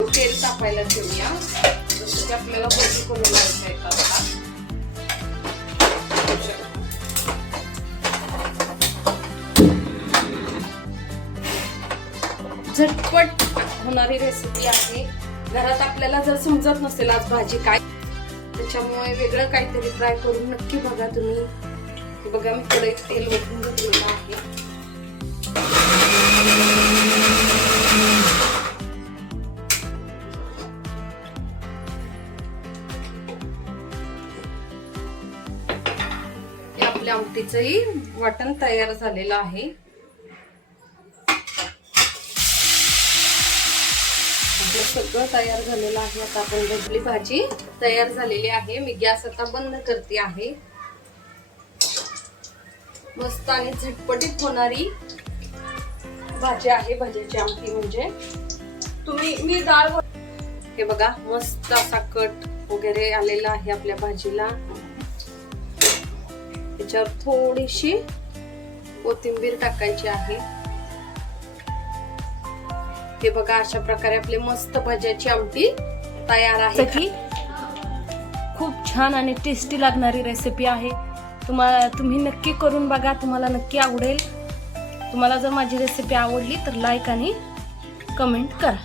तेल तापायला ठेवूया, जसं की आपल्याला भजी करून लावायचं आहे आता. झटपट होणारी रेसिपी आहे. घरात आपल्याला जर समजत नसेल आज भाजी काय, त्याच्यामुळे वेगळं काहीतरी ट्राय करून नक्की बघा तुम्ही. बघा मी कढईत तेल ओतून घेतलेलं आहे. आपल्या आमटीचंही वाटण तयार झालेलं आहे. सगळं तयार झालेलं आहे. आता आपण भजली भाजी तयार झालेली आहे. मी गॅस आता बंद करते आहे. मस्त आणि झटपटीत होणारी भाजी आहे. भाजीची आमटी म्हणजे तुम्ही मी डाळ, हे बघा मस्त असा कट वगैरे आलेला आहे आपल्या भाजीला. त्याच्यावर थोडीशी कोथिंबीर टाकायची आहे. हे बघा अशा प्रकारे आपली मस्त भाज्याची आमटी तयार आहे. खूप छान आणि टेस्टी लागणारी रेसिपी आहे. तुम्ही नक्की करून बघा, तुम्हाला नक्की आवडेल. तुम्हाला जर माझी रेसिपी आवडली तर लाईक आणि कमेंट करा.